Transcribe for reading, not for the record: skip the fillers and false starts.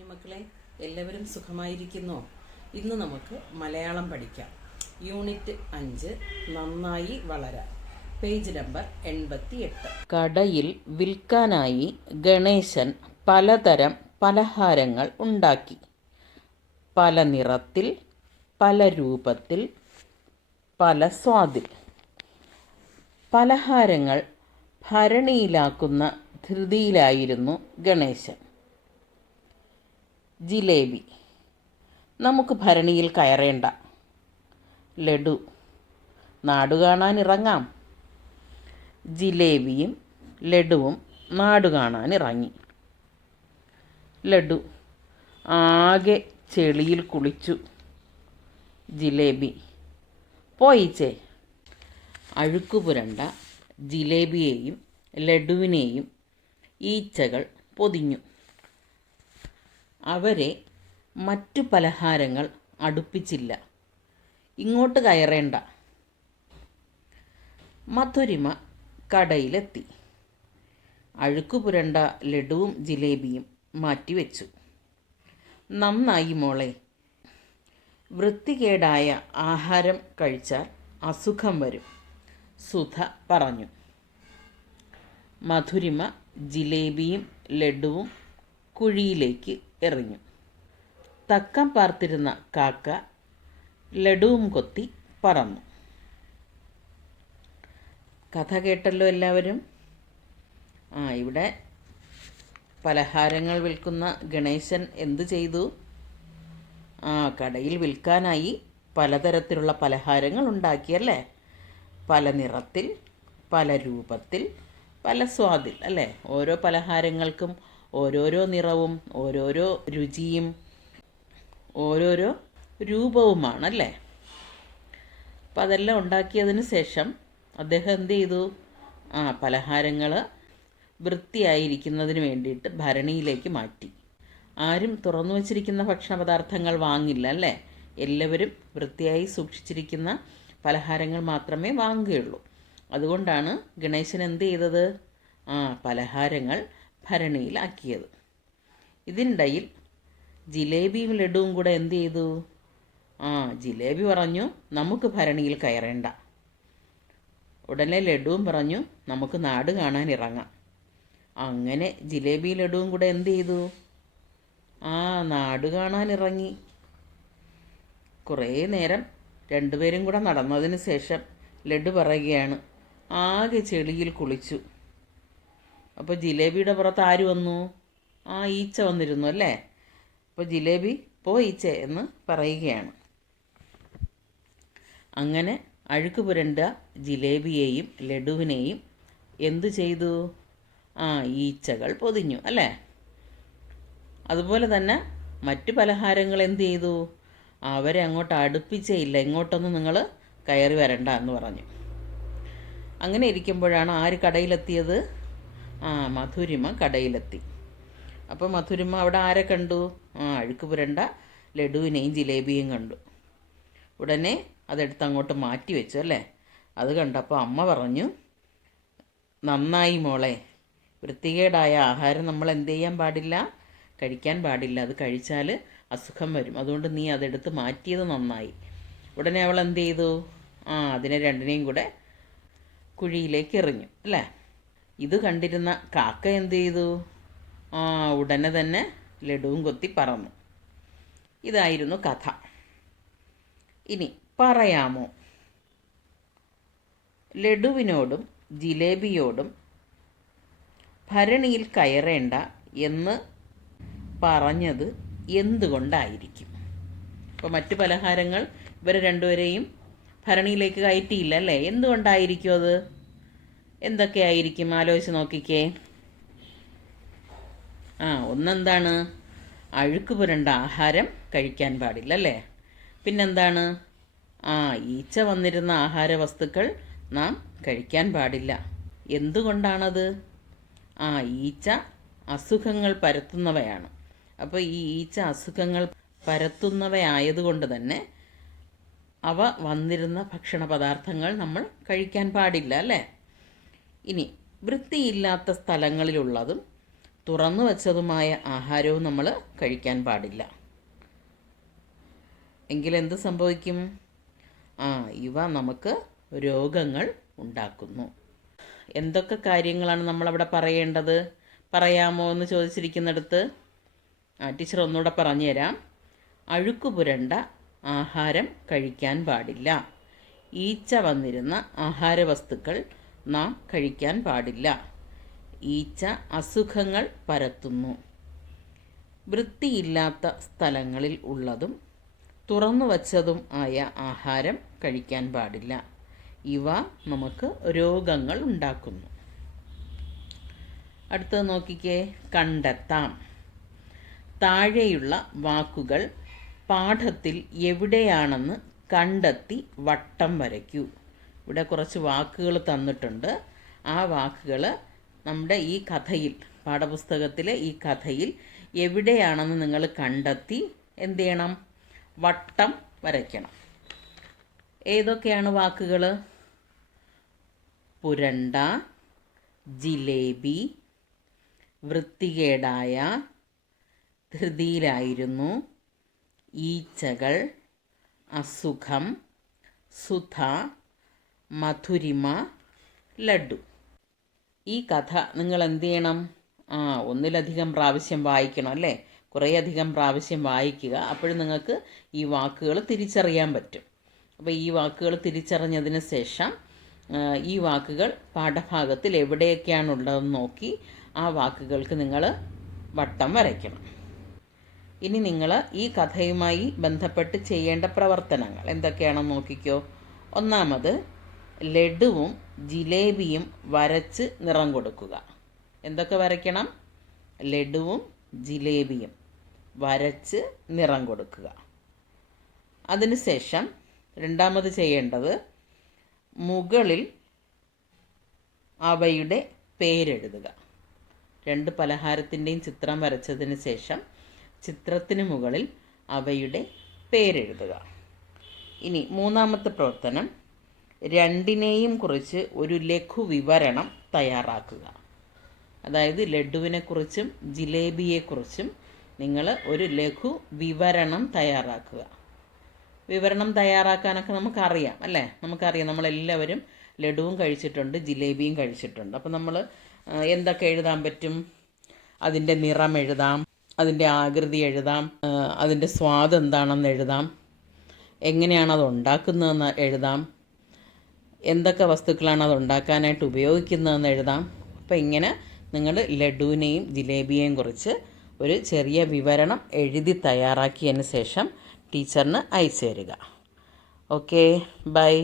കുഞ്ഞുമക്കളെ, എല്ലാവരും സുഖമായിരിക്കുന്നോ? ഇന്ന് നമുക്ക് മലയാളം പഠിക്കാം. യൂണിറ്റ് 5 നന്നായി വളരാൻ, പേജ് നമ്പർ 88. കടയിൽ വിൽക്കാനായി ഗണേശൻ പലതരം പലഹാരങ്ങൾ ഉണ്ടാക്കി. പല നിറത്തിൽ, പല രൂപത്തിൽ, പല സ്വാദിൽ. പലഹാരങ്ങൾ ഭരണിയിലാക്കുന്ന ധൃതിയിലായിരുന്നു ഗണേശൻ. ജിലേബി: നമുക്ക് ഭരണിയിൽ കയറേണ്ട. ലഡു: നാടുകാണാനിറങ്ങാം. ജിലേബിയും ലഡുവും നാടുകാണാനിറങ്ങി. ലഡു: ആകെ ചെളിയിൽ കുളിച്ചു. ജിലേബി: പോയിച്ചേ. അഴുക്കുപുരണ്ട ജിലേബിയെയും ലഡുവിനെയും ഈച്ചകൾ പൊതിഞ്ഞു. അവരെ മറ്റു പലഹാരങ്ങൾ അടുപ്പിച്ചില്ല. ഇങ്ങോട്ട് കയറേണ്ട. മധുരിമ കടയിലെത്തി. അഴുക്കുപുരണ്ട ലഡുവും ജിലേബിയും മാറ്റിവെച്ചു. നന്നായി മോളെ. വൃത്തികേടായ ആഹാരം കഴിച്ചാൽ അസുഖം വരും, സുധ പറഞ്ഞു. മധുരിമ ജിലേബിയും ലഡുവും കുഴിയിലേക്ക് എറിഞ്ഞു. തക്കം പാർത്തിരുന്ന കാക്ക ലഡുവും കൊത്തി പറന്നു. കഥ കേട്ടല്ലോ എല്ലാവരും. ഇവിടെ പലഹാരങ്ങൾ വിൽക്കുന്ന ഗണേശൻ എന്തു ചെയ്തു? കടയിൽ വിൽക്കാനായി പലതരത്തിലുള്ള പലഹാരങ്ങൾ ഉണ്ടാക്കിയല്ലേ? പല നിറത്തിൽ, പല രൂപത്തിൽ, പല സ്വാദിൽ അല്ലേ? ഓരോ പലഹാരങ്ങൾക്കും ഓരോരോ നിറവും ഓരോരോ രുചിയും ഓരോരോ രൂപവുമാണല്ലേ? അപ്പം അതെല്ലാം ഉണ്ടാക്കിയതിന് ശേഷം അദ്ദേഹം എന്ത് ചെയ്തു? പലഹാരങ്ങൾ വൃത്തിയായിരിക്കുന്നതിന് വേണ്ടിയിട്ട് ഭരണിയിലേക്ക് മാറ്റി. ആരും തുറന്നു വച്ചിരിക്കുന്ന ഭക്ഷണ പദാർത്ഥങ്ങൾ വാങ്ങില്ല അല്ലേ? എല്ലാവരും വൃത്തിയായി സൂക്ഷിച്ചിരിക്കുന്ന പലഹാരങ്ങൾ മാത്രമേ വാങ്ങുകയുള്ളൂ. അതുകൊണ്ടാണ് ഗണേശൻ എന്ത് ചെയ്തത്? പലഹാരങ്ങൾ ഭരണിയിലാക്കിയത്. ഇതിനിടയിൽ ജിലേബിയും ലഡുവും കൂടെ എന്ത് ചെയ്തു? ജിലേബി പറഞ്ഞു നമുക്ക് ഭരണിയിൽ കയറേണ്ട. ഉടനെ ലഡുവും പറഞ്ഞു നമുക്ക് നാട് കാണാൻ ഇറങ്ങാം. അങ്ങനെ ജിലേബിയും ലഡുവും കൂടെ എന്ത് ചെയ്തു? നാട് കാണാൻ ഇറങ്ങി. കുറേ നേരം രണ്ടുപേരും കൂടെ നടന്നതിന് ശേഷം ലഡു പറയുകയാണ്, ആകെ ചെളിയിൽ കുളിച്ചു. അപ്പോൾ ജിലേബിയുടെ പുറത്ത് ആര് വന്നു? ഈച്ച വന്നിരുന്നു അല്ലേ? അപ്പോൾ ജിലേബി പോ ഈച്ച എന്ന് പറയുകയാണ്. അങ്ങനെ അഴുക്ക് പുരണ്ട ജിലേബിയെയും ലഡുവിനെയും എന്തു ചെയ്തു? ഈച്ചകൾ പൊതിഞ്ഞു അല്ലേ? അതുപോലെ തന്നെ മറ്റു പലഹാരങ്ങൾ എന്ത് ചെയ്തു? അവരെ അങ്ങോട്ട് അടുപ്പിച്ചേ ഇല്ല. ഇങ്ങോട്ടൊന്നും നിങ്ങൾ കയറി വരണ്ട എന്ന് പറഞ്ഞു. അങ്ങനെ ഇരിക്കുമ്പോഴാണ് ആര് കടയിലെത്തിയത്? മധുരിമ കടയിലെത്തി. അപ്പോൾ മധുരിമ അവിടെ ആരെ കണ്ടു? അഴുക്ക് പുരണ്ട ലഡുവിനെയും ജിലേബിയും കണ്ടു. ഉടനെ അതെടുത്ത് അങ്ങോട്ട് മാറ്റി വെച്ചു അല്ലേ? അത് കണ്ടപ്പോൾ അമ്മ പറഞ്ഞു, നന്നായി മോളെ. വൃത്തികേടായ ആഹാരം നമ്മൾ എന്ത് ചെയ്യാൻ പാടില്ല? കഴിക്കാൻ പാടില്ല. അത് കഴിച്ചാൽ അസുഖം വരും. അതുകൊണ്ട് നീ അതെടുത്ത് മാറ്റിയത് നന്നായി. ഉടനെ അവൾ എന്ത് ചെയ്തു? അതിനെ രണ്ടിനെയും കൂടെ കുഴിയിലേക്ക് എറിഞ്ഞു അല്ലേ? ഇത് കണ്ടിരുന്ന കാക്ക എന്ത് ചെയ്തു? ഉടനെ തന്നെ ലഡുവും കൊത്തി പറന്നു. ഇതായിരുന്നു കഥ. ഇനി പറയാമോ? ലഡുവിനോടും ജിലേബിയോടും ഭരണിയിൽ കയറേണ്ട എന്ന് പറഞ്ഞത് എന്തുകൊണ്ടായിരിക്കും? അപ്പോൾ മറ്റു പലഹാരങ്ങൾ ഇവരെ രണ്ടുപേരെയും ഭരണിയിലേക്ക് കയറ്റിയില്ല അല്ലേ? എന്തുകൊണ്ടായിരിക്കും അത്? എന്തൊക്കെയായിരിക്കും? ആലോചിച്ച് നോക്കിക്കേ. ഒന്നെന്താണ്? അഴുക്ക് പുരണ്ട ആഹാരം കഴിക്കാൻ പാടില്ല അല്ലേ? പിന്നെന്താണ്? ഈച്ച വന്നിരുന്ന ആഹാര വസ്തുക്കൾ നാം കഴിക്കാൻ പാടില്ല. എന്തുകൊണ്ടാണത്? ഈച്ച അസുഖങ്ങൾ പരത്തുന്നവയാണ്. അപ്പോൾ ഈ ഈച്ച അസുഖങ്ങൾ പരത്തുന്നവയായതുകൊണ്ട് തന്നെ അവ വന്നിരുന്ന ഭക്ഷണ പദാർത്ഥങ്ങൾ നമ്മൾ കഴിക്കാൻ പാടില്ല അല്ലേ? ഇനി വൃത്തിയില്ലാത്ത സ്ഥലങ്ങളിലുള്ളതും തുറന്നു വച്ചതുമായ ആഹാരവും നമ്മൾ കഴിക്കാൻ പാടില്ല. എങ്കിലെന്ത് സംഭവിക്കും? ഇവ നമുക്ക് രോഗങ്ങൾ ഉണ്ടാക്കുന്നു. എന്തൊക്കെ കാര്യങ്ങളാണ് നമ്മളവിടെ പറയേണ്ടത്? പറയാമോ എന്ന് ചോദിച്ചിരിക്കുന്നിടത്ത് ടീച്ചർ ഒന്നുകൂടെ പറഞ്ഞു തരാം. അഴുക്ക് പുരണ്ട ആഹാരം കഴിക്കാൻ പാടില്ല. ഈച്ച വന്നിരുന്ന ആഹാരവസ്തുക്കൾ നാം കഴിക്കാൻ പാടില്ല. ഈച്ച അസുഖങ്ങൾ പരത്തുന്നു. വൃത്തിയില്ലാത്ത സ്ഥലങ്ങളിൽ ഉള്ളതും തുറന്നു വച്ചതും ആയ ആഹാരം കഴിക്കാൻ പാടില്ല. ഇവ നമുക്ക് രോഗങ്ങൾ ഉണ്ടാക്കുന്നു. അടുത്തത് നോക്കിക്കേ, കണ്ടെത്താം. താഴെയുള്ള വാക്കുകൾ പാഠത്തിൽ എവിടെയാണെന്ന് കണ്ടെത്തി വട്ടം വരയ്ക്കൂ. ഇവിടെ കുറച്ച് വാക്കുകൾ തന്നിട്ടുണ്ട്. ആ വാക്കുകൾ നമ്മുടെ ഈ കഥയിൽ, പാഠപുസ്തകത്തിലെ ഈ കഥയിൽ എവിടെയാണെന്ന് നിങ്ങൾ കണ്ടെത്തി എന്ത് ചെയ്യണം? വട്ടം വരയ്ക്കണം. ഏതൊക്കെയാണ് വാക്കുകൾ? പുരണ്ട, ജിലേബി, വൃത്തികേടായ, ധൃതിയിലായിരുന്നു, ഈച്ചകൾ, അസുഖം, സുധ, മധുരിമ, ലഡു. ഈ കഥ നിങ്ങൾ എന്ത് ചെയ്യണം? ഒന്നിലധികം പ്രാവശ്യം വായിക്കണം അല്ലേ? കുറേയധികം പ്രാവശ്യം വായിക്കുക. അപ്പോഴും നിങ്ങൾക്ക് ഈ വാക്കുകൾ തിരിച്ചറിയാൻ പറ്റും. അപ്പോൾ ഈ വാക്കുകൾ തിരിച്ചറിഞ്ഞതിന് ശേഷം ഈ വാക്കുകൾ പാഠഭാഗത്തിൽ എവിടെയൊക്കെയാണുള്ളതെന്ന് നോക്കി ആ വാക്കുകൾക്ക് നിങ്ങൾ വട്ടം വരയ്ക്കണം. ഇനി നിങ്ങൾ ഈ കഥയുമായി ബന്ധപ്പെട്ട് ചെയ്യേണ്ട പ്രവർത്തനങ്ങൾ എന്തൊക്കെയാണെന്ന് നോക്കിക്കോ. ഒന്നാമത്, ലഡുവും ജിലേബിയും വരച്ച് നിറം കൊടുക്കുക. എന്തൊക്കെ വരയ്ക്കണം? ലഡുവും ജിലേബിയും വരച്ച് നിറം കൊടുക്കുക. അതിനുശേഷം രണ്ടാമത് ചെയ്യേണ്ടത്, മുകളിൽ അവയുടെ പേരെഴുതുക. രണ്ട് പലഹാരത്തിൻ്റെയും ചിത്രം വരച്ചതിന് ശേഷം ചിത്രത്തിന് മുകളിൽ അവയുടെ പേരെഴുതുക. ഇനി മൂന്നാമത്തെ പ്രവർത്തനം, രണ്ടിനെയും കുറിച്ച് ഒരു ലഘു വിവരണം തയ്യാറാക്കുക. അതായത് ലഡുവിനെക്കുറിച്ചും ജിലേബിയെക്കുറിച്ചും നിങ്ങൾ ഒരു ലഘു വിവരണം തയ്യാറാക്കുക. വിവരണം തയ്യാറാക്കാനൊക്കെ നമുക്കറിയാം അല്ലേ? നമുക്കറിയാം, നമ്മളെല്ലാവരും ലഡുവും കഴിച്ചിട്ടുണ്ട്, ജിലേബിയും കഴിച്ചിട്ടുണ്ട്. അപ്പോൾ നമ്മൾ എന്തൊക്കെ എഴുതാൻ പറ്റും? അതിൻ്റെ നിറം എഴുതാം, അതിൻ്റെ ആകൃതി എഴുതാം, അതിൻ്റെ സ്വാദ് എന്താണെന്ന് എഴുതാം, എങ്ങനെയാണ് അത് ഉണ്ടാക്കുന്നതെന്ന് എഴുതാം, എന്തൊക്കെ വസ്തുക്കളാണ് അത് ഉണ്ടാക്കാനായിട്ട് ഉപയോഗിക്കുന്നതെന്ന് എഴുതാം. അപ്പോൾ ഇങ്ങനെ നിങ്ങൾ ലഡുവിനെയും ജിലേബിയെയും കുറിച്ച് ഒരു ചെറിയ വിവരണം എഴുതി തയ്യാറാക്കിയതിന് ശേഷം ടീച്ചറിന് അയച്ചു തരിക. Okay, by.